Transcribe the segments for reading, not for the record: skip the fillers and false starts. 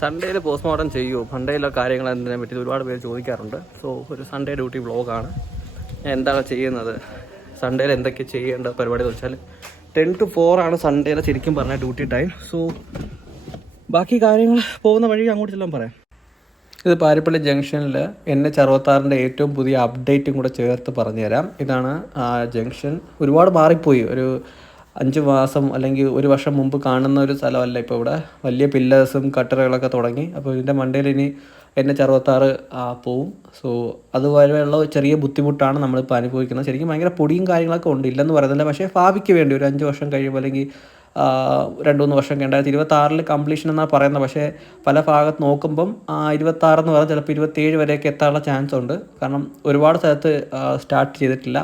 സൺഡേയിൽ postmortem ചെയ്യുമോ, സൺഡേയിലെ കാര്യങ്ങൾ എന്തിനെ പറ്റി ഒരുപാട് പേര് ചോദിക്കാറുണ്ട്. സോ ഒരു സൺഡേ ഡ്യൂട്ടി വ്ളോഗാണ്. ഞാൻ എന്താണ് ചെയ്യുന്നത്, സൺഡേയിൽ എന്തൊക്കെ ചെയ്യേണ്ട പരിപാടി എന്ന് വെച്ചാൽ 10 to 4 ആണ് സൺഡേയിലെ ശരിക്കും പറഞ്ഞാൽ ഡ്യൂട്ടി ടൈം. സോ ബാക്കി കാര്യങ്ങൾ പോകുന്ന വഴി അങ്ങോട്ട് ചെല്ലാൻ പറയാം. ഇത് പാരിപ്പള്ളി ജംഗ്ഷനിൽ NH66 ഏറ്റവും പുതിയ അപ്ഡേറ്റും കൂടെ ചേർത്ത് പറഞ്ഞുതരാം. ഇതാണ് ആ ജംഗ്ഷൻ. ഒരുപാട് മാറിപ്പോയി. ഒരു 5 മാസം അല്ലെങ്കിൽ 1 വർഷം മുമ്പ് കാണുന്ന ഒരു സ്ഥലമല്ല ഇപ്പോൾ. ഇവിടെ വലിയ പില്ലേഴ്സും കട്ടറുകളൊക്കെ തുടങ്ങി. അപ്പോൾ ഇതിൻ്റെ മണ്ടയിൽ ഇനി NH66 പോവും. സോ അതുവരെയുള്ള ചെറിയ ബുദ്ധിമുട്ടാണ് നമ്മളിപ്പോൾ അനുഭവിക്കുന്നത്. ശരിക്കും ഭയങ്കര പൊടിയും കാര്യങ്ങളൊക്കെ ഉണ്ട്, ഇല്ലെന്ന് പറയുന്നില്ല. പക്ഷേ ഭാവിക്ക് വേണ്ടി ഒരു 5 വർഷം കഴിയുമ്പോൾ അല്ലെങ്കിൽ 2-3 വർഷം 2026 കംപ്ലീഷൻ എന്നാണ് പറയുന്നത്. പക്ഷേ പല ഭാഗത്ത് നോക്കുമ്പം 26 എന്ന് പറഞ്ഞാൽ ചിലപ്പോൾ 27 വരെയൊക്കെ എത്താനുള്ള ചാൻസ് ഉണ്ട്. കാരണം ഒരുപാട് സ്ഥലത്ത് സ്റ്റാർട്ട് ചെയ്തിട്ടില്ല.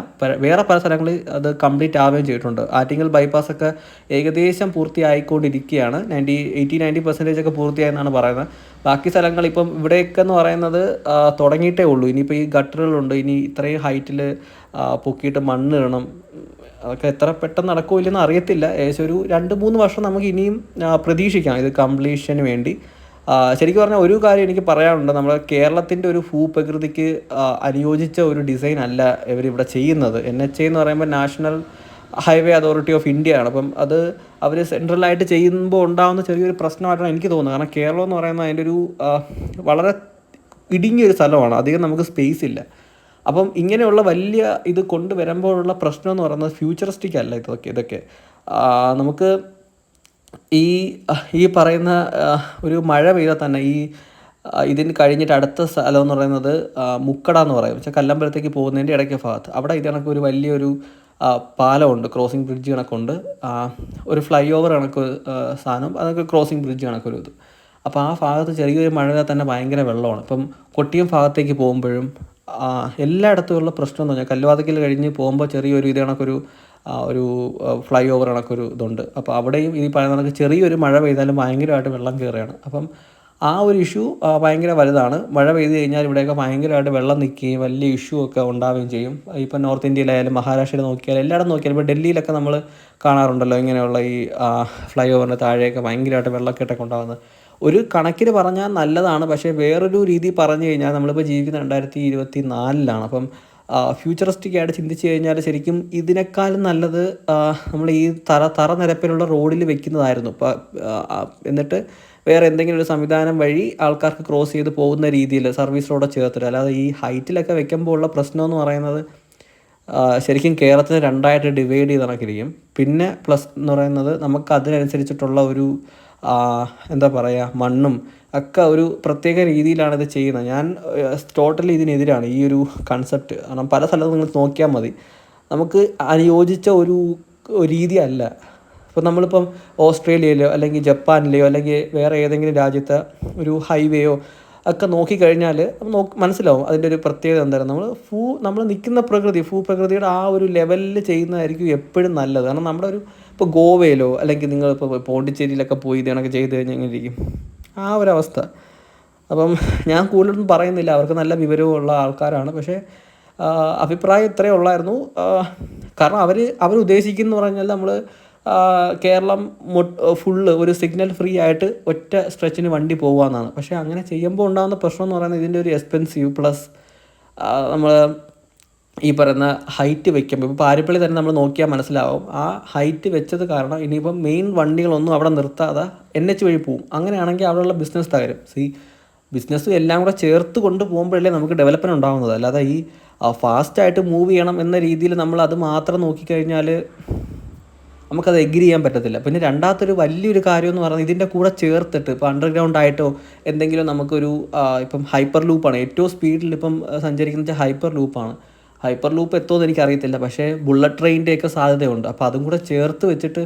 വേറെ പല സ്ഥലങ്ങളിൽ അത് കംപ്ലീറ്റ് ആവുകയും ചെയ്തിട്ടുണ്ട്. ആറ്റിങ്ങൽ ബൈപ്പാസൊക്കെ ഏകദേശം പൂർത്തിയായിക്കൊണ്ടിരിക്കുകയാണ്. 80-90% ഒക്കെ പൂർത്തിയായെന്നാണ് പറയുന്നത്. ബാക്കി സ്ഥലങ്ങൾ ഇപ്പം ഇവിടെയൊക്കെ എന്ന് പറയുന്നത് തുടങ്ങിയിട്ടേ ഉള്ളൂ. ഇനിയിപ്പോൾ ഈ ഗട്ടറുകളുണ്ട്, ഇനി ഇത്രയും ഹൈറ്റിൽ പൊക്കിയിട്ട് മണ്ണ് ഇടണം. അതൊക്കെ എത്ര പെട്ടെന്ന് നടക്കുമോ ഇല്ലെന്ന് അറിയത്തില്ല. ഏകദേശം ഒരു 2-3 വർഷം നമുക്ക് ഇനിയും പ്രതീക്ഷിക്കാം ഇത് കംപ്ലീഷന് വേണ്ടി. ശരിക്കും പറഞ്ഞാൽ ഒരു കാര്യം എനിക്ക് പറയാനുണ്ട്. നമ്മുടെ കേരളത്തിൻ്റെ ഒരു ഭൂപ്രകൃതിക്ക് അനുയോജിച്ച ഒരു ഡിസൈൻ അല്ല ഇവരിവിടെ ചെയ്യുന്നത്. NHA എന്ന് പറയുമ്പോൾ national highway authority of India ആണ്. അപ്പം അത് അവർ സെൻട്രലായിട്ട് ചെയ്യുമ്പോൾ ഉണ്ടാകുന്ന ചെറിയൊരു പ്രശ്നമായിട്ടാണ് എനിക്ക് തോന്നുന്നത്. കാരണം കേരളം എന്ന് പറയുന്നത് അതിൻ്റെ ഒരു വളരെ ഇടുങ്ങിയൊരു സ്ഥലമാണ്, അധികം നമുക്ക് സ്പേസ് ഇല്ല. അപ്പം ഇങ്ങനെയുള്ള വലിയ ഇത് കൊണ്ടുവരുമ്പോഴുള്ള പ്രശ്നം എന്ന് പറയുന്നത് ഫ്യൂച്ചറിസ്റ്റിക് അല്ല. ഇതൊക്കെ നമുക്ക് ഈ പറയുന്ന ഒരു മഴ പെയ്താൽ തന്നെ ഇതിന് കഴിഞ്ഞിട്ട് അടുത്ത സ്ഥലം എന്ന് പറയുന്നത് മുക്കട എന്ന് പറയും. പക്ഷേ കല്ലമ്പലത്തേക്ക് പോകുന്നതിൻ്റെ ഇടയ്ക്ക് ഭാഗത്ത് അവിടെ ഇത് കണക്ക് ഒരു വലിയൊരു പാലമുണ്ട്, ക്രോസിംഗ് ബ്രിഡ്ജ് കണക്കുണ്ട്, ഒരു ഫ്ലൈ ഓവർ കണക്ക് സാധനം, അതൊക്കെ ക്രോസിംഗ് ബ്രിഡ്ജ് കണക്കൊരു ഇത്. അപ്പോൾ ആ ഭാഗത്ത് ചെറിയൊരു മഴ തന്നെ ഭയങ്കര വെള്ളമാണ്. ഇപ്പം കൊട്ടിയം ഭാഗത്തേക്ക് പോകുമ്പോഴും എല്ലായിടത്തുമുള്ള പ്രശ്നം എന്ന് പറഞ്ഞാൽ കല്ലുവാതക്കൽ കഴിഞ്ഞ് പോകുമ്പോൾ ചെറിയൊരു ഇത് കണക്കൊരു ഒരു ഫ്ലൈ ഓവർ കണക്കൊരു ഇതുണ്ട്. അപ്പോൾ അവിടെയും ഈ പറയുന്ന കണക്ക് ചെറിയൊരു മഴ പെയ്താലും ഭയങ്കരമായിട്ട് വെള്ളം കയറുകയാണ്. അപ്പം ആ ഒരു ഇഷ്യൂ ഭയങ്കര വലുതാണ്. മഴ പെയ്ത് കഴിഞ്ഞാൽ ഇവിടെയൊക്കെ ഭയങ്കരമായിട്ട് വെള്ളം നിൽക്കുകയും വലിയ ഇഷ്യൂ ഒക്കെ ഉണ്ടാവുകയും ചെയ്യും. ഇപ്പം നോർത്ത് ഇന്ത്യയിലായാലും മഹാരാഷ്ട്രയിൽ നോക്കിയാലും എല്ലായിടം നോക്കിയാലും ഇപ്പോൾ ഡൽഹിയിലൊക്കെ നമ്മൾ കാണാറുണ്ടല്ലോ ഇങ്ങനെയുള്ള ഈ ഫ്ലൈ ഓവറിൻ്റെ താഴെയൊക്കെ ഭയങ്കരമായിട്ട് വെള്ളക്കെട്ടൊക്കെ ഉണ്ടാകുന്നത്. ഒരു കണക്കിന് പറഞ്ഞാൽ നല്ലതാണ്. പക്ഷേ വേറൊരു രീതി പറഞ്ഞു കഴിഞ്ഞാൽ നമ്മളിപ്പോൾ ജീവിക്കുന്നത് 2024 അപ്പം ഫ്യൂച്ചറിസ്റ്റിക് ആയിട്ട് ചിന്തിച്ച് കഴിഞ്ഞാൽ ശരിക്കും ഇതിനേക്കാളും നല്ലത് നമ്മൾ ഈ തറ നിരപ്പിലുള്ള റോഡിൽ വെക്കുന്നതായിരുന്നു. എന്നിട്ട് വേറെ എന്തെങ്കിലും ഒരു സംവിധാനം വഴി ആൾക്കാർക്ക് ക്രോസ് ചെയ്ത് പോകുന്ന രീതിയിൽ സർവീസ് റോഡ് ചേർത്തിട്ട്. അല്ലാതെ ഈ ഹൈറ്റിലൊക്കെ വെക്കുമ്പോൾ ഉള്ള പ്രശ്നം എന്ന് പറയുന്നത് ശരിക്കും കേരളത്തിന് 2ആയിട്ട് ഡിവൈഡ് ചെയ്ത് കണക്കിരിക്കും. പിന്നെ പ്ലസ് എന്ന് പറയുന്നത് നമുക്ക് അതിനനുസരിച്ചിട്ടുള്ള ഒരു എന്താ പറയുക, മണ്ണും ഒക്കെ ഒരു പ്രത്യേക രീതിയിലാണ് ഇത് ചെയ്യുന്നത്. ഞാൻ ടോട്ടലി ഇതിനെതിരാണ് ഈ ഒരു കൺസെപ്റ്റ്. കാരണം പല സ്ഥലത്തും നിങ്ങൾ നോക്കിയാൽ മതി, നമുക്ക് അനുയോജിച്ച ഒരു രീതി അല്ല. ഇപ്പോൾ നമ്മളിപ്പം ഓസ്ട്രേലിയയിലോ അല്ലെങ്കിൽ ജപ്പാനിലെയോ അല്ലെങ്കിൽ വേറെ ഏതെങ്കിലും രാജ്യത്തെ ഒരു ഹൈവേയോ ഒക്കെ നോക്കിക്കഴിഞ്ഞാൽ മനസ്സിലാവും അതിൻ്റെ ഒരു പ്രത്യേകത എന്തായാലും. നമ്മൾ നിൽക്കുന്ന ഭൂപ്രകൃതിയുടെ ആ ഒരു ലെവലിൽ ചെയ്യുന്നതായിരിക്കും എപ്പോഴും നല്ലത്. കാരണം നമ്മുടെ ഇപ്പോൾ ഗോവയിലോ അല്ലെങ്കിൽ നിങ്ങളിപ്പോൾ പോണ്ടിച്ചേരിയിലൊക്കെ പോയി ഇതൊക്കെ ചെയ്ത് കഴിഞ്ഞാൽ എങ്ങനെ ഇരിക്കും ആ ഒരവസ്ഥ. അപ്പം ഞാൻ കൂടുതലൊന്നും പറയുന്നില്ല, അവർക്ക് നല്ല വിവരമുള്ള ആൾക്കാരാണ്. പക്ഷേ അഭിപ്രായം ഇത്രയേ ഉള്ളായിരുന്നു. കാരണം അവർ ഉദ്ദേശിക്കുന്നു പറഞ്ഞാൽ നമ്മൾ കേരളം ഫുള്ള് ഒരു സിഗ്നൽ ഫ്രീ ആയിട്ട് ഒറ്റ സ്ട്രെച്ചിന് വണ്ടി പോകുകയെന്നാണ്. പക്ഷേ അങ്ങനെ ചെയ്യുമ്പോൾ ഉണ്ടാകുന്ന പ്രശ്നം എന്ന് പറയുന്നത് ഇതിൻ്റെ ഒരു എക്സ്പെൻസീവ് പ്ലസ് നമ്മൾ ഈ പറയുന്ന ഹൈറ്റ് വെക്കുമ്പോൾ ഇപ്പോൾ പാരിപ്പള്ളി തന്നെ നമ്മൾ നോക്കിയാൽ മനസ്സിലാവും. ആ ഹൈറ്റ് വെച്ചത് കാരണം ഇനിയിപ്പം മെയിൻ വണ്ടികളൊന്നും അവിടെ നിർത്താതെ NH വഴി പോവും. അങ്ങനെയാണെങ്കിൽ അവിടെയുള്ള ബിസിനസ് തകരും. ബിസിനസ്സും എല്ലാം കൂടെ ചേർത്ത് കൊണ്ട് പോകുമ്പോഴല്ലേ നമുക്ക് ഡെവലപ്മെൻറ്റ് ഉണ്ടാകുന്നത്. അല്ലാതെ ഈ ഫാസ്റ്റായിട്ട് മൂവ് ചെയ്യണം എന്ന രീതിയിൽ നമ്മൾ അത് മാത്രം നോക്കിക്കഴിഞ്ഞാൽ നമുക്കത് എഗ്രി ചെയ്യാൻ പറ്റത്തില്ല. പിന്നെ രണ്ടാമത്തൊരു വലിയൊരു കാര്യം എന്ന് പറയുന്നത് ഇതിൻ്റെ കൂടെ ചേർത്തിട്ട് ഇപ്പോൾ അണ്ടർഗ്രൗണ്ട് ആയിട്ടോ എന്തെങ്കിലും നമുക്കൊരു ഇപ്പം ഹൈപ്പർ ലൂപ്പാണ് ഏറ്റവും സ്പീഡിൽ ഇപ്പം സഞ്ചരിക്കുന്നത്. ഹൈപ്പർ ലൂപ്പ് എത്തുമെന്ന് എനിക്കറിയത്തില്ല. പക്ഷേ ബുള്ളറ്റ് ട്രെയിനിൻ്റെയൊക്കെ സാധ്യതയുണ്ട്. അപ്പോൾ അതും കൂടെ ചേർത്ത് വെച്ചിട്ട്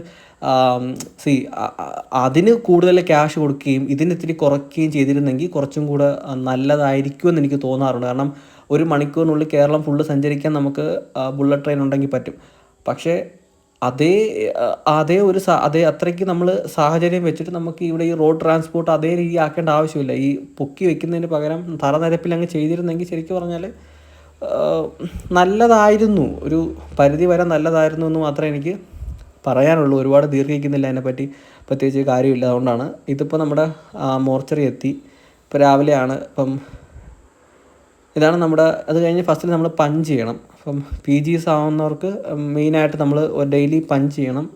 അതിന് കൂടുതൽ ക്യാഷ് കൊടുക്കുകയും ഇതിന് ഇത്തിരി കുറയ്ക്കുകയും ചെയ്തിരുന്നെങ്കിൽ കുറച്ചും കൂടെ നല്ലതായിരിക്കുമെന്ന് എനിക്ക് തോന്നാറുണ്ട്. കാരണം 1 മണിക്കൂറിനുള്ളിൽ കേരളം ഫുള്ള് സഞ്ചരിക്കാൻ നമുക്ക് ബുള്ളറ്റ് ട്രെയിൻ ഉണ്ടെങ്കിൽ പറ്റും. പക്ഷേ അതേ അത്രയ്ക്ക് നമ്മൾ സാഹചര്യം വെച്ചിട്ട് നമുക്ക് ഇവിടെ ഈ റോഡ് ട്രാൻസ്പോർട്ട് അതേ രീതി ആക്കേണ്ട ആവശ്യമില്ല. ഈ പൊക്കി വെക്കുന്നതിന് പകരം തറനിരപ്പിൽ അങ്ങ് ചെയ്തിരുന്നെങ്കിൽ ശരിക്കും പറഞ്ഞാൽ നല്ലതായിരുന്നു, ഒരു പരിധി വരെ നല്ലതായിരുന്നു എന്ന് മാത്രമേ എനിക്ക് പറയാനുള്ളൂ. ഒരുപാട് ദീർഘിക്കുന്നില്ല അതിനെപ്പറ്റി. പ്രത്യേകിച്ച് കാര്യമില്ല. അതുകൊണ്ടാണ് ഇതിപ്പോൾ നമ്മുടെ മോർച്ചറി എത്തി. ഇപ്പോൾ രാവിലെയാണ്. ഇപ്പം ഇതാണ് നമ്മുടെ. അത് കഴിഞ്ഞ് ഫസ്റ്റിൽ നമ്മൾ പഞ്ച് ചെയ്യണം. അപ്പം PGs ആവുന്നവർക്ക് മെയിനായിട്ട് നമ്മൾ ഡെയിലി പഞ്ച് ചെയ്യണം.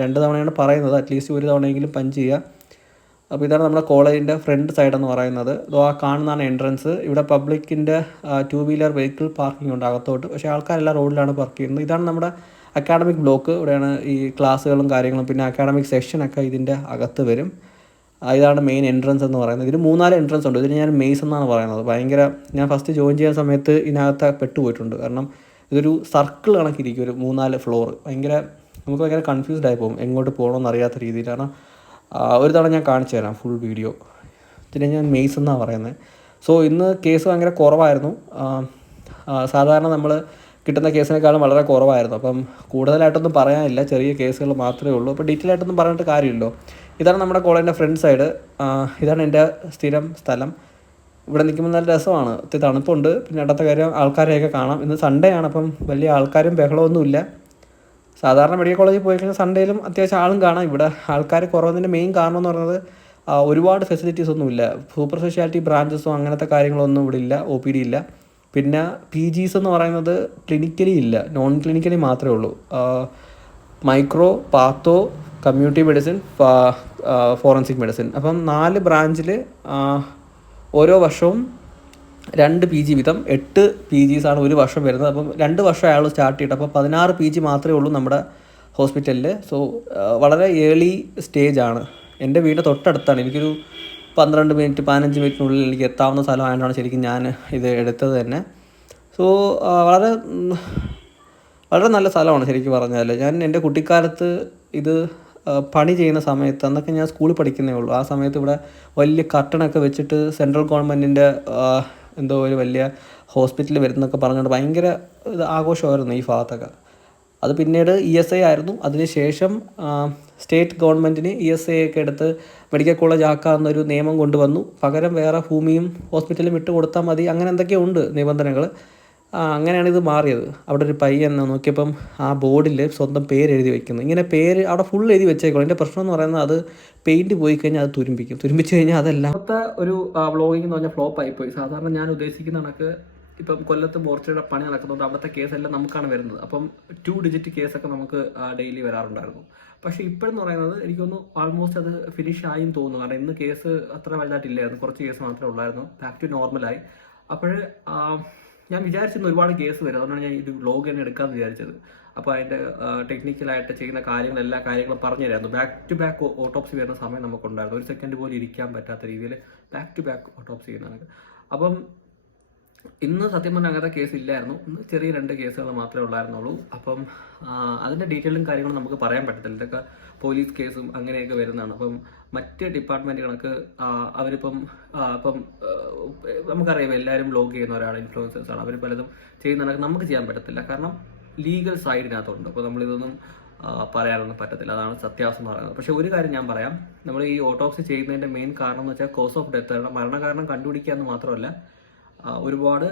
2 തവണയാണ് പറയുന്നത്. അറ്റ്ലീസ്റ്റ് 1 തവണയെങ്കിലും പഞ്ച് ചെയ്യുക. അപ്പോൾ ഇതാണ് നമ്മുടെ കോളേജിൻ്റെ ഫ്രണ്ട് സൈഡെന്ന് പറയുന്നത്. ആ കാണുന്നതാണ് എൻട്രൻസ്. ഇവിടെ പബ്ലിക്കിൻ്റെ 2 വീലർ വെഹിക്കിൾ പാർക്കിംഗ് ഉണ്ട് അകത്തോട്ട്. പക്ഷേ ആൾക്കാരെല്ലാം റോഡിലാണ് പാർക്ക് ചെയ്യുന്നത്. ഇതാണ് നമ്മുടെ അക്കാഡമിക് ബ്ലോക്ക്. ഇവിടെയാണ് ഈ ക്ലാസ്സുകളും കാര്യങ്ങളും പിന്നെ അക്കാഡമിക് സെക്ഷനൊക്കെ ഇതിൻ്റെ അകത്ത് വരും. ഇതാണ് മെയിൻ എൻട്രൻസ് എന്ന് പറയുന്നത്. ഇതിന് 3-4 എൻട്രൻസ് ഉണ്ട്. ഇതിന് ഞാൻ മെയ്സ് എന്നാണ് പറയുന്നത്. ഭയങ്കര, ഞാൻ ഫസ്റ്റ് ജോയിൻ ചെയ്യുന്ന സമയത്ത് ഇതിനകത്ത് പെട്ടുപോയിട്ടുണ്ട്. കാരണം ഇതൊരു സർക്കിൾ കണക്കിരിക്കും, ഒരു 3-4 ഫ്ലോർ. നമുക്ക് ഭയങ്കര കൺഫ്യൂസ്ഡ് ആയി പോകും എങ്ങോട്ട് പോകണമെന്ന് അറിയാത്ത രീതിയിൽ. കാരണം ഒരു തവണ ഞാൻ കാണിച്ചു തരാം ഫുൾ വീഡിയോ. ഇതിനെ ഞാൻ മെയ്സ് എന്നാണ് പറയുന്നത്. സോ ഇന്ന് കേസ് ഭയങ്കര കുറവായിരുന്നു. സാധാരണ നമ്മൾ കിട്ടുന്ന കേസിനേക്കാളും വളരെ കുറവായിരുന്നു. അപ്പം കൂടുതലായിട്ടൊന്നും പറയാനില്ല, ചെറിയ കേസുകൾ മാത്രമേ ഉള്ളൂ. അപ്പോൾ ഡീറ്റെയിൽ ആയിട്ടൊന്നും പറഞ്ഞിട്ട് കാര്യമില്ലല്ലോ. ഇതാണ് നമ്മുടെ കോളേജിൻ്റെ ഫ്രണ്ട് സൈഡ്. ഇതാണ് എൻ്റെ സ്ഥിരം സ്ഥലം. ഇവിടെ നിൽക്കുമ്പോൾ നല്ല രസമാണ്. ഒത്തിരി തണുപ്പുണ്ട്. പിന്നെ അടുത്ത കാര്യം, ആൾക്കാരെയൊക്കെ കാണാം. ഇന്ന് സൺഡേ ആണ്, അപ്പം വലിയ ആൾക്കാരും ബഹളമൊന്നുമില്ല. സാധാരണ മെഡിക്കൽ കോളേജിൽ പോയി കഴിഞ്ഞാൽ സൺഡേയിലും അത്യാവശ്യം ആളും കാണാം. ഇവിടെ ആൾക്കാർ കുറവതിൻ്റെ മെയിൻ കാരണം എന്ന് പറയുന്നത് ഒരുപാട് ഫെസിലിറ്റീസ് ഒന്നുമില്ല. സൂപ്പർ സ്പെഷ്യാലിറ്റി ബ്രാഞ്ചസോ അങ്ങനത്തെ കാര്യങ്ങളൊന്നും ഇവിടെ ഇല്ല. OPD ഇല്ല. പിന്നെ PGs എന്ന് പറയുന്നത് ക്ലിനിക്കലി ഇല്ല, നോൺ ക്ലിനിക്കലി മാത്രമേ ഉള്ളൂ. Micro, patho, community medicine, forensic medicine. അപ്പം 4 ബ്രാഞ്ചിൽ ഓരോ വർഷവും 2 PG വീതം 8 PGs ആണ് ഒരു വർഷം വരുന്നത്. അപ്പം 2 വർഷം അയാൾ സ്റ്റാർട്ട് ചെയ്തിട്ട് അപ്പോൾ 16 PG മാത്രമേ ഉള്ളൂ നമ്മുടെ ഹോസ്പിറ്റലിൽ. സോ വളരെ ഏർലി സ്റ്റേജാണ്. എൻ്റെ വീടിൻ്റെ തൊട്ടടുത്താണ്. എനിക്കൊരു 12 മിനിറ്റ് 15 മിനിറ്റിനുള്ളിൽ എനിക്ക് എത്താവുന്ന സ്ഥലമായതുകൊണ്ടാണ് ശരിക്കും ഞാൻ ഇത് എടുത്തത് തന്നെ. സോ വളരെ വളരെ നല്ല സ്ഥലമാണ് ശരിക്കും പറഞ്ഞാൽ. ഞാൻ എൻ്റെ കുട്ടിക്കാലത്ത് ഇത് പണി ചെയ്യുന്ന സമയത്ത്, അന്നൊക്കെ ഞാൻ സ്കൂളിൽ പഠിക്കുന്നേ ഉള്ളൂ, ആ സമയത്ത് ഇവിടെ വലിയ കർട്ടനൊക്കെ വെച്ചിട്ട് സെൻട്രൽ ഗവൺമെൻറ്റിൻ്റെ എന്തോ ഒരു വലിയ ഹോസ്പിറ്റൽ വരുന്നൊക്കെ പറഞ്ഞുകൊണ്ട് ഭയങ്കര ആഘോഷമായിരുന്നു ഈ ഭാഗത്തൊക്കെ. അത് പിന്നീട് ESI ആയിരുന്നു. അതിനുശേഷം സ്റ്റേറ്റ് ഗവൺമെൻറ്റിന് ESI ഒക്കെ എടുത്ത് മെഡിക്കൽ കോളേജ് ആക്കാമെന്നൊരു നിയമം കൊണ്ടുവന്നു. പകരം വേറെ ഭൂമിയും ഹോസ്പിറ്റലും വിട്ട് കൊടുത്താൽ മതി, അങ്ങനെ എന്തൊക്കെയോ ഉണ്ട് നിബന്ധനകൾ. അങ്ങനെയാണ് ഇത് മാറിയത്. അവിടെ ഒരു പയ്യൻ നോക്കിയപ്പം ആ ബോർഡിൽ സ്വന്തം പേര് എഴുതി വെക്കുന്നു. ഇങ്ങനെ പേര് അവിടെ ഫുൾ എഴുതി വെച്ചേക്കണം. എൻ്റെ പ്രശ്നം എന്ന് പറയുന്നത് അത് പെയിൻറ്റ് പോയി കഴിഞ്ഞാൽ അത് തുരുമ്പിച്ച് കഴിഞ്ഞാൽ അതെല്ലാം ഒരു വ്ളോഗിംഗ് എന്ന് പറഞ്ഞാൽ ഫ്ലോപ്പ് ആയിപ്പോയി. സാധാരണ ഞാൻ ഉദ്ദേശിക്കുന്ന കണക്ക് ഇപ്പം കൊല്ലത്ത് മോർച്ചയുടെ പണി നടക്കുന്നതുകൊണ്ട് അവിടുത്തെ കേസെല്ലാം നമുക്കാണ് വരുന്നത്. അപ്പം 2 ഡിജിറ്റ് കേസൊക്കെ നമുക്ക് ഡെയിലി വരാറുണ്ടായിരുന്നു. പക്ഷേ ഇപ്പോഴെന്ന് പറയുന്നത് എനിക്കൊന്ന് ഓൾമോസ്റ്റ് അത് ഫിനിഷ് ആയി തോന്നുന്നു. കാരണം ഇന്ന് കേസ് അത്ര വലുതായിട്ടില്ലായിരുന്നു, കുറച്ച് കേസ് മാത്രമേ ഉള്ളായിരുന്നു. ബാക്ക് ടു നോർമലായി. അപ്പോൾ ഞാൻ വിചാരിച്ചിരുന്നു ഒരുപാട് കേസ് വരും. അതുകൊണ്ടാണ് ഞാൻ ഇത് വ്ളോഗ് തന്നെ എടുക്കാമെന്ന് വിചാരിച്ചത്. അപ്പോൾ അതിൻ്റെ ടെക്നിക്കലായിട്ട് ചെയ്യുന്ന കാര്യങ്ങൾ, എല്ലാ കാര്യങ്ങളും പറഞ്ഞു തരായിരുന്നു. ബാക്ക് ടു ബാക്ക് ഓട്ടോപ്സി വരുന്ന സമയം നമുക്കുണ്ടായിരുന്നു. 1 സെക്കൻഡ് പോലും ഇരിക്കാൻ പറ്റാത്ത രീതിയിൽ ബാക്ക് ടു ബാക്ക് ഓട്ടോപ്സി ചെയ്യുന്നതാണ്. അപ്പം ഇന്ന് സത്യം പറഞ്ഞാൽ അങ്ങനത്തെ കേസ് ഇല്ലായിരുന്നു. ഇന്ന് ചെറിയ 2 കേസുകൾ മാത്രമേ ഉള്ളായിരുന്നുള്ളൂ. അപ്പം അതിൻ്റെ ഡീറ്റെയിലും കാര്യങ്ങളും നമുക്ക് പറയാൻ പറ്റത്തില്ല. ഇതൊക്കെ പോലീസ് കേസും അങ്ങനെയൊക്കെ വരുന്നതാണ്. അപ്പം മറ്റ് ഡിപ്പാർട്ട്മെൻറ്റ് കണക്ക് അവരിപ്പം നമുക്കറിയാം എല്ലാവരും വ്ളോഗ് ചെയ്യുന്നവരാണ്, ഇൻഫ്ലുവൻസേഴ്സാണ്. അവർ പലതും ചെയ്യുന്ന നമുക്ക് ചെയ്യാൻ പറ്റത്തില്ല. കാരണം ലീഗൽ സൈഡിനകത്തുണ്ട്. അപ്പോൾ നമ്മളിതൊന്നും പറയാനൊന്നും പറ്റത്തില്ല. അതാണ് സത്യാവസ്ഥ എന്ന് പറയുന്നത്. പക്ഷേ ഒരു കാര്യം ഞാൻ പറയാം, നമ്മൾ ഈ ഓട്ടോപ്സി ചെയ്യുന്നതിൻ്റെ മെയിൻ കാരണം എന്ന് വെച്ചാൽ കോസ് ഓഫ് ഡെത്ത്, മരണകാരണം കണ്ടുപിടിക്കുക എന്ന് മാത്രമല്ല, ഒരുപാട്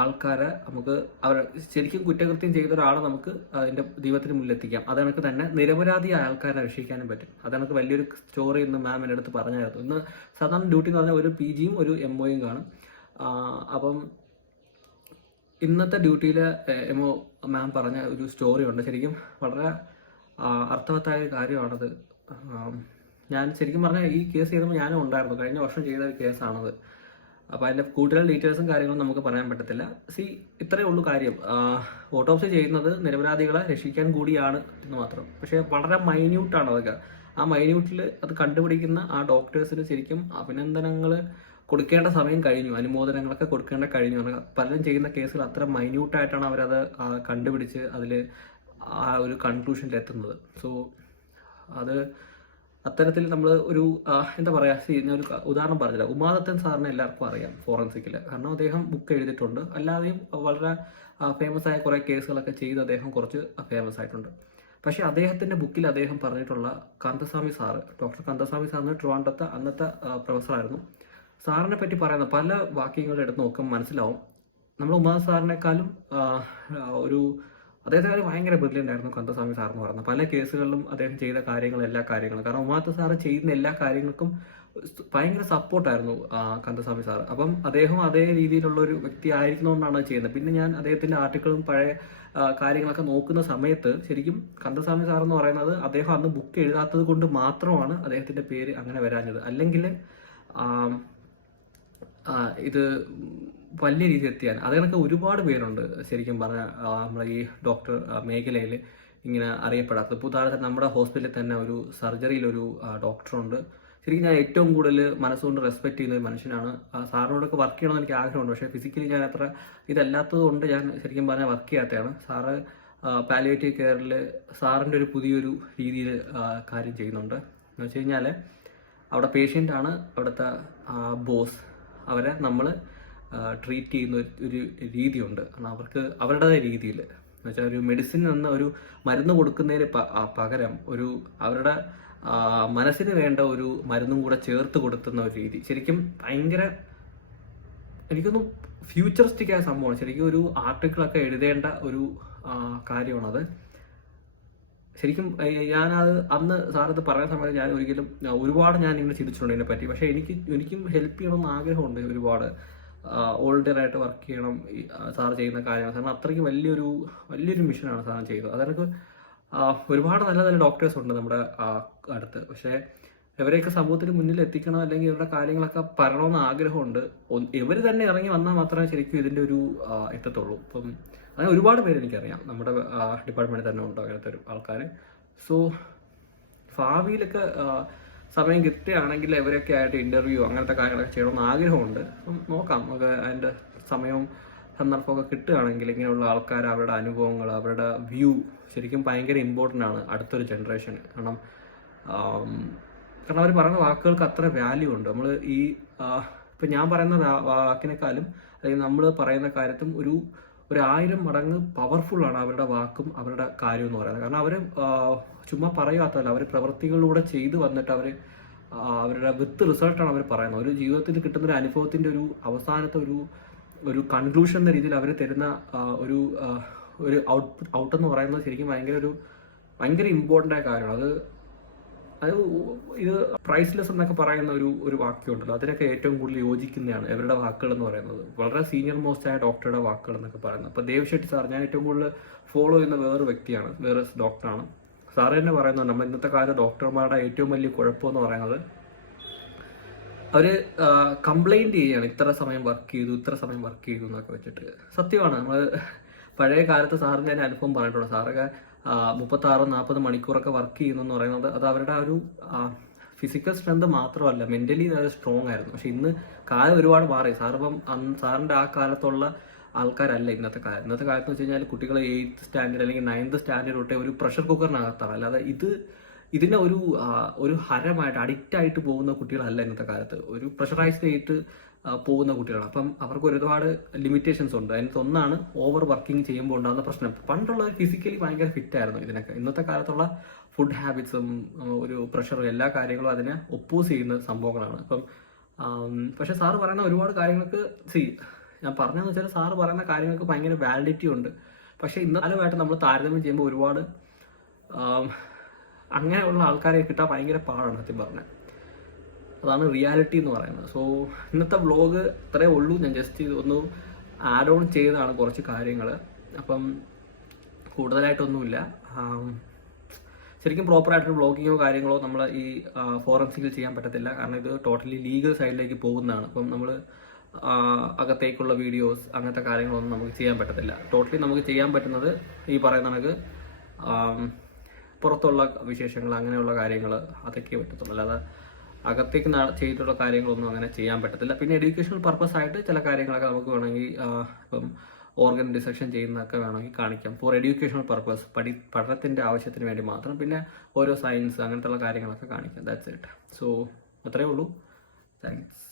ആൾക്കാരെ നമുക്ക് അവർ ശരിക്കും കുറ്റകൃത്യം ചെയ്ത ഒരാളെ നമുക്ക് അതിൻ്റെ ദൈവത്തിന് മുന്നിലെത്തിക്കാം. അതെനിക്ക് തന്നെ നിരപരാധിയായ ആൾക്കാരെ രക്ഷിക്കാനും പറ്റും. അതെനിക്ക് വലിയൊരു സ്റ്റോറി ഇന്ന് മാം എൻ്റെ അടുത്ത് പറഞ്ഞായിരുന്നു. ഇന്ന് സാധാരണ ഡ്യൂട്ടി എന്ന് പറഞ്ഞാൽ ഒരു PGയും ഒരു MOയും കാണും. അപ്പം ഇന്നത്തെ ഡ്യൂട്ടിയിൽ MO മാം പറഞ്ഞ ഒരു സ്റ്റോറി ഉണ്ട്. ശരിക്കും വളരെ അർത്ഥവത്തായ കാര്യമാണത്. ഞാൻ ശരിക്കും പറഞ്ഞാൽ ഈ കേസ് ചെയ്തപ്പോൾ ഞാനും ഉണ്ടായിരുന്നു. കഴിഞ്ഞ വർഷം ചെയ്ത ഒരു കേസാണത്. അപ്പോൾ അതിൻ്റെ കൂടുതൽ ഡീറ്റെയിൽസും കാര്യങ്ങളും നമുക്ക് പറയാൻ പറ്റത്തില്ല. ഇത്രയേ ഉള്ളൂ കാര്യം. ഓട്ടോപ്സി ചെയ്യുന്നത് നിരപരാധികളെ രക്ഷിക്കാൻ കൂടിയാണ് എന്ന് മാത്രം. പക്ഷേ വളരെ മൈന്യൂട്ടാണ് അതൊക്കെ. ആ മൈന്യൂട്ടിൽ അത് കണ്ടുപിടിക്കുന്ന ആ ഡോക്ടേഴ്സിന് ശരിക്കും അഭിനന്ദനങ്ങൾ കൊടുക്കേണ്ട സമയം കഴിഞ്ഞു, അനുമോദനങ്ങളൊക്കെ കൊടുക്കേണ്ട കഴിഞ്ഞു. പലരും ചെയ്യുന്ന കേസുകൾ അത്ര മൈന്യൂട്ടായിട്ടാണ് അവരത് കണ്ടുപിടിച്ച് അതിൽ ആ ഒരു കൺക്ലൂഷനിൽ എത്തുന്നത്. സോ അത് അത്തരത്തിൽ നമ്മൾ ഒരു എന്താ പറയുക, ഞാനൊരു ഉദാഹരണം പറഞ്ഞില്ല. ഉമാദത്തൻ സാറിനെ എല്ലാവർക്കും അറിയാം ഫോറൻസിക്കിൽ. കാരണം അദ്ദേഹം ബുക്ക് എഴുതിയിട്ടുണ്ട്. അല്ലാതെയും വളരെ ഫേമസ് ആയ കുറേ കേസുകളൊക്കെ ചെയ്ത് അദ്ദേഹം കുറച്ച് ഫേമസ് ആയിട്ടുണ്ട്. പക്ഷേ അദ്ദേഹത്തിൻ്റെ ബുക്കിൽ അദ്ദേഹം പറഞ്ഞിട്ടുള്ള കന്തസ്വാമി സാറ്, ഡോക്ടർ കന്തസ്വാമി സാറിന് ട്രിവാൻഡ്രത്തെ അന്നത്തെ പ്രൊഫസറായിരുന്നു. സാറിനെ പറ്റി പറയുന്ന പല വാക്യങ്ങളുടെ എടുത്ത് നോക്കുമ്പോൾ മനസ്സിലാവും നമ്മൾ ഉമാദ സാറിനേക്കാളും ഒരു അദ്ദേഹത്തെ കാര്യം ഭയങ്കര ബ്രില്യൻ്റ് ആയിരുന്നു കന്തസ്വാമി സാർ എന്ന് പറയുന്നത്. പല കേസുകളിലും അദ്ദേഹം ചെയ്ത കാര്യങ്ങളും എല്ലാ കാര്യങ്ങളും, കാരണം ഉമാത്ത സാറ് ചെയ്യുന്ന എല്ലാ കാര്യങ്ങൾക്കും ഭയങ്കര സപ്പോർട്ടായിരുന്നു കന്തസ്വാമി സാർ. അപ്പം അദ്ദേഹം അതേ രീതിയിലുള്ള ഒരു വ്യക്തി ആയിരിക്കുന്നതുകൊണ്ടാണ് അത് ചെയ്യുന്നത്. പിന്നെ ഞാൻ അദ്ദേഹത്തിന്റെ ആർട്ടിക്കിളും പഴയ കാര്യങ്ങളൊക്കെ നോക്കുന്ന സമയത്ത് ശരിക്കും കന്തസ്വാമി സാർ എന്ന് പറയുന്നത് അദ്ദേഹം അന്ന് ബുക്ക് എഴുതാത്തത് കൊണ്ട് മാത്രമാണ് അദ്ദേഹത്തിന്റെ പേര് അങ്ങനെ വരാഞ്ഞത്. അല്ലെങ്കിൽ ഇത് വലിയ രീതിയിൽ എത്തിയാൽ അതിനൊക്കെ ഒരുപാട് പേരുണ്ട് ശരിക്കും പറഞ്ഞാൽ നമ്മളെ ഈ ഡോക്ടർ മേഖലയിൽ ഇങ്ങനെ അറിയപ്പെടാത്തത്. ഇപ്പോൾ ഉദാഹരണത്തിന് നമ്മുടെ ഹോസ്പിറ്റലിൽ തന്നെ ഒരു സർജറിയിലൊരു ഡോക്ടറുണ്ട്. ശരിക്കും ഞാൻ ഏറ്റവും കൂടുതൽ മനസ്സുകൊണ്ട് റെസ്പെക്ട് ചെയ്യുന്ന ഒരു മനുഷ്യനാണ്. സാറിനോടൊക്കെ വർക്ക് ചെയ്യണമെന്ന് എനിക്ക് ആഗ്രഹമുണ്ട്. പക്ഷേ ഫിസിക്കലി ഞാൻ അത്ര ഇതല്ലാത്തത് കൊണ്ട് ഞാൻ ശരിക്കും പറഞ്ഞാൽ വർക്ക് ചെയ്യാത്തതാണ്. സാറ് പാലിയേറ്റീവ് കെയറിൽ സാറിൻ്റെ ഒരു പുതിയൊരു രീതിയിൽ കാര്യം ചെയ്യുന്നുണ്ട്. എന്ന് വെച്ച് കഴിഞ്ഞാൽ അവിടെ പേഷ്യൻ്റാണ് അവിടുത്തെ ബോസ്. അവരെ നമ്മൾ ട്രീറ്റ് ചെയ്യുന്ന ഒരു രീതിയുണ്ട്. കാരണം അവർക്ക് അവരുടേതായ രീതിയിൽ എന്ന് വെച്ചാൽ ഒരു മെഡിസിൻ എന്ന ഒരു മരുന്ന് കൊടുക്കുന്നതിന് പകരം ഒരു അവരുടെ മനസ്സിന് വേണ്ട ഒരു മരുന്നും കൂടെ ചേർത്ത് കൊടുക്കുന്ന ഒരു രീതി ശരിക്കും ഭയങ്കര എനിക്കൊന്നും ഫ്യൂച്ചറിസ്റ്റിക് ആയ സംഭവമാണ്. ശരിക്കും ഒരു ആർട്ടിക്കിളൊക്കെ എഴുതേണ്ട ഒരു കാര്യമാണത്. ശരിക്കും ഞാനത് അന്ന് സാറത് പറയുന്ന സമയത്ത് ഞാൻ ഒരിക്കലും ഒരുപാട് ഞാൻ ഇങ്ങനെ ചിന്തിച്ചിട്ടുണ്ട് ഇതിനെ പറ്റി. പക്ഷേ എനിക്കും ഹെൽപ്പ് ചെയ്യണമെന്ന് ആഗ്രഹമുണ്ട്. ഒരുപാട് ഓൾഡറായിട്ട് വർക്ക് ചെയ്യണം സാർ ചെയ്യുന്ന കാര്യങ്ങൾ. കാരണം അത്രയ്ക്ക് വലിയൊരു മിഷനാണ് സാർ ചെയ്തത്. അതൊക്കെ ഒരുപാട് നല്ല നല്ല ഡോക്ടേഴ്സ് ഉണ്ട് നമ്മുടെ അടുത്ത്. പക്ഷേ ഇവരെയൊക്കെ സമൂഹത്തിന് മുന്നിൽ എത്തിക്കണം, അല്ലെങ്കിൽ ഇവരുടെ കാര്യങ്ങളൊക്കെ പറയണമെന്ന് ആഗ്രഹമുണ്ട്. ഇവർ തന്നെ ഇറങ്ങി വന്നാൽ മാത്രമേ ശരിക്കും ഇതിൻ്റെ ഒരു എത്തത്തുള്ളൂ. ഇപ്പം അങ്ങനെ ഒരുപാട് പേര് എനിക്കറിയാം നമ്മുടെ ഡിപ്പാർട്ട്മെൻറ്റിൽ തന്നെ ഉണ്ട് അങ്ങനത്തെ ഒരു ആൾക്കാർ. സോ ഭാവിയിലൊക്കെ സമയം കിട്ടുകയാണെങ്കിൽ ഇവരൊക്കെ ആയിട്ട് ഇൻ്റർവ്യൂ അങ്ങനത്തെ കാര്യങ്ങളൊക്കെ ചെയ്യണമെന്ന് ആഗ്രഹമുണ്ട്. അപ്പം നോക്കാം, നമുക്ക് അതിൻ്റെ സമയവും സന്ദർഭമൊക്കെ കിട്ടുകയാണെങ്കിൽ ഇങ്ങനെയുള്ള ആൾക്കാർ അവരുടെ അനുഭവങ്ങൾ അവരുടെ വ്യൂ ശരിക്കും ഭയങ്കര ഇമ്പോർട്ടൻ്റ് ആണ് അടുത്തൊരു ജനറേഷന്. കാരണം അവർ പറയുന്ന വാക്കുകൾക്ക് അത്ര വാല്യൂ ഉണ്ട്. നമ്മൾ ഈ ഇപ്പം ഞാൻ പറയുന്ന വാക്കിനേക്കാളും അല്ലെങ്കിൽ നമ്മൾ പറയുന്ന കാര്യത്തും ഒരു 1000 മടങ്ങ് പവർഫുള്ളാണ് അവരുടെ വാക്കും അവരുടെ കാര്യം എന്ന് പറയുന്നത്. കാരണം അവർ ചുമ്മാ പറയാത്തല്ല, അവർ പ്രവൃത്തികളിലൂടെ ചെയ്തു വന്നിട്ട് അവരുടെ വിത്ത് റിസൾട്ടാണ് അവർ പറയുന്നത്. ഒരു ജീവിതത്തിൽ കിട്ടുന്ന ഒരു അനുഭവത്തിൻ്റെ ഒരു അവസാനത്തെ ഒരു കൺക്ലൂഷൻ എന്ന രീതിയിൽ അവർ തരുന്ന ഒരു ഔട്ട് എന്ന് പറയുന്നത് ശരിക്കും ഭയങ്കര ഇമ്പോർട്ടൻ്റ് ആയ കാര്യമാണ്. ഇത് പ്രൈസ്ലെസ് എന്നൊക്കെ പറയുന്ന ഒരു വാക്യമുണ്ടല്ലോ, അതിനൊക്കെ ഏറ്റവും കൂടുതൽ യോജിക്കുന്നതാണ് ഇവരുടെ വാക്കുകൾ എന്ന് പറയുന്നത്. വളരെ സീനിയർ മോസ്റ്റ് ആയ ഡോക്ടറുടെ വാക്കുകൾ എന്നൊക്കെ പറയുന്നത്. അപ്പോൾ ദേവ് ഷെട്ടി സാർ ഞാൻ ഏറ്റവും കൂടുതൽ ഫോളോ ചെയ്യുന്ന വേറൊരു വ്യക്തിയാണ്, വേറെ ഡോക്ടറാണ്. സാറ് തന്നെ പറയുന്നത് നമ്മൾ ഇന്നത്തെ കാലത്ത് ഡോക്ടർമാരുടെ ഏറ്റവും വലിയ കുഴപ്പമെന്ന് പറയുന്നത് അവർ കംപ്ലൈൻറ്റ് ചെയ്യുകയാണ്, ഇത്ര സമയം വർക്ക് ചെയ്തു എന്നൊക്കെ വെച്ചിട്ട്. സത്യമാണ്, നമ്മൾ പഴയ കാലത്ത് സാറിന് ഞാൻ അനുഭവം പറഞ്ഞിട്ടുണ്ട്. സാറൊക്കെ 36-40 മണിക്കൂറൊക്കെ വർക്ക് ചെയ്യുന്നു എന്ന് പറയുന്നത് അത് അവരുടെ ഒരു ഫിസിക്കൽ സ്ട്രെങ്ത് മാത്രമല്ല, മെന്റലി അത് സ്ട്രോങ് ആയിരുന്നു. പക്ഷെ ഇന്ന് കാലം ഒരുപാട് മാറി. സാറിന്റെ ആ കാലത്തുള്ള ആൾക്കാരല്ല ഇന്നത്തെ കാലത്ത് എന്ന് വെച്ച് കഴിഞ്ഞാൽ കുട്ടികൾ 8th സ്റ്റാൻഡേർഡ് അല്ലെങ്കിൽ 9th സ്റ്റാൻഡേർഡ് തൊട്ടേ ഒരു പ്രഷർ കുക്കറിനകത്താണ്. അല്ലാതെ ഇതിനെ ഒരു ഹരമായിട്ട് അഡിക്റ്റ് ആയിട്ട് പോകുന്ന കുട്ടികളല്ല ഇന്നത്തെ കാലത്ത്. ഒരു പ്രഷറൈസ്ഡ് ആയിട്ട് പോകുന്ന കുട്ടികളാണ്. അപ്പം അവർക്ക് ഒരുപാട് ലിമിറ്റേഷൻസ് ഉണ്ട്. അതിനകത്ത് ഒന്നാണ് ഓവർ വർക്കിംഗ് ചെയ്യുമ്പോൾ ഉണ്ടാകുന്ന പ്രശ്നം. പണ്ടുള്ള ഫിസിക്കലി ഭയങ്കര ഫിറ്റ് ആയിരുന്നു ഇതിനൊക്കെ. ഇന്നത്തെ കാലത്തുള്ള ഫുഡ് ഹാബിറ്റ്സും ഒരു പ്രഷറും എല്ലാ കാര്യങ്ങളും അതിനെ ഒപ്പോസ് ചെയ്യുന്ന സംഭവങ്ങളാണ്. അപ്പം പക്ഷെ സാറ് പറയുന്ന ഒരുപാട് കാര്യങ്ങൾക്ക് ഞാൻ പറഞ്ഞതെന്ന് വെച്ചാൽ സാറ് പറയുന്ന കാര്യങ്ങൾക്ക് ഭയങ്കര വാലിഡിറ്റി ഉണ്ട്. പക്ഷെ ഇന്നലമായിട്ട് നമ്മൾ താരതമ്യം ചെയ്യുമ്പോൾ ഒരുപാട് അങ്ങനെയുള്ള ആൾക്കാരെ കിട്ടാൻ ഭയങ്കര പാടാണ് സത്യം പറഞ്ഞാൽ. അതാണ് റിയാലിറ്റി എന്ന് പറയുന്നത്. സോ ഇന്നത്തെ വ്ളോഗ് ഇത്രയേ ഉള്ളൂ. ഞാൻ ജസ്റ്റ് ഒന്ന് ആഡ് ഓൺ ചെയ്തതാണ് കുറച്ച് കാര്യങ്ങൾ. അപ്പം കൂടുതലായിട്ടൊന്നുമില്ല. ശരിക്കും പ്രോപ്പറായിട്ടൊരു വ്ളോഗിങ്ങോ കാര്യങ്ങളോ നമ്മൾ ഈ ഫോറൻസിക്കിൽ ചെയ്യാൻ പറ്റത്തില്ല. കാരണം ഇത് ടോട്ടലി ലീഗൽ സൈഡിലേക്ക് പോകുന്നതാണ്. അപ്പം നമ്മൾ അകത്തേക്കുള്ള വീഡിയോസ് അങ്ങനത്തെ കാര്യങ്ങളൊന്നും നമുക്ക് ചെയ്യാൻ പറ്റത്തില്ല. ടോട്ടലി നമുക്ക് ചെയ്യാൻ പറ്റുന്നത് ഈ പറയുന്ന കണക്ക് പുറത്തുള്ള വിശേഷങ്ങൾ അങ്ങനെയുള്ള കാര്യങ്ങൾ അതൊക്കെ പറ്റത്തുള്ളൂ. അല്ലാതെ അകത്തേക്ക് ചെയ്തിട്ടുള്ള കാര്യങ്ങളൊന്നും അങ്ങനെ ചെയ്യാൻ പറ്റത്തില്ല. പിന്നെ എഡ്യൂക്കേഷണൽ പർപ്പസ് ആയിട്ട് ചില കാര്യങ്ങളൊക്കെ നമുക്ക് വേണമെങ്കിൽ ഇപ്പം ഓർഗൻ ഡിസെക്ഷൻ ചെയ്യുന്നതൊക്കെ വേണമെങ്കിൽ കാണിക്കാം. ഫോർ എഡ്യൂക്കേഷണൽ പർപ്പസ്, പഠനത്തിൻ്റെ ആവശ്യത്തിന് വേണ്ടി മാത്രം. പിന്നെ ഓരോ സയൻസ് അങ്ങനത്തെ ഉള്ള കാര്യങ്ങളൊക്കെ കാണിക്കാം. That's it. സോ അത്രയേ ഉള്ളൂ. താങ്ക്സ്.